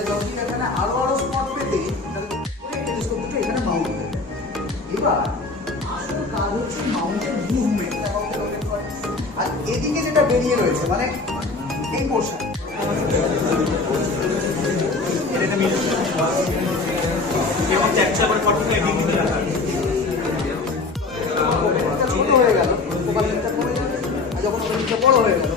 তাহলে যখন এখানে আরো স্পট পেতে টেলিস্কোপ দুটো এখানে মাউন্ট হয়ে যায়। এবার আসল কাজ হচ্ছে মাউন্টের মুভমেন্ট। আর এদিকে যেটা বেরিয়ে রয়েছে মানে এই পোর্শন ছোট হয়ে গেল, যখন বড় হয়ে গেল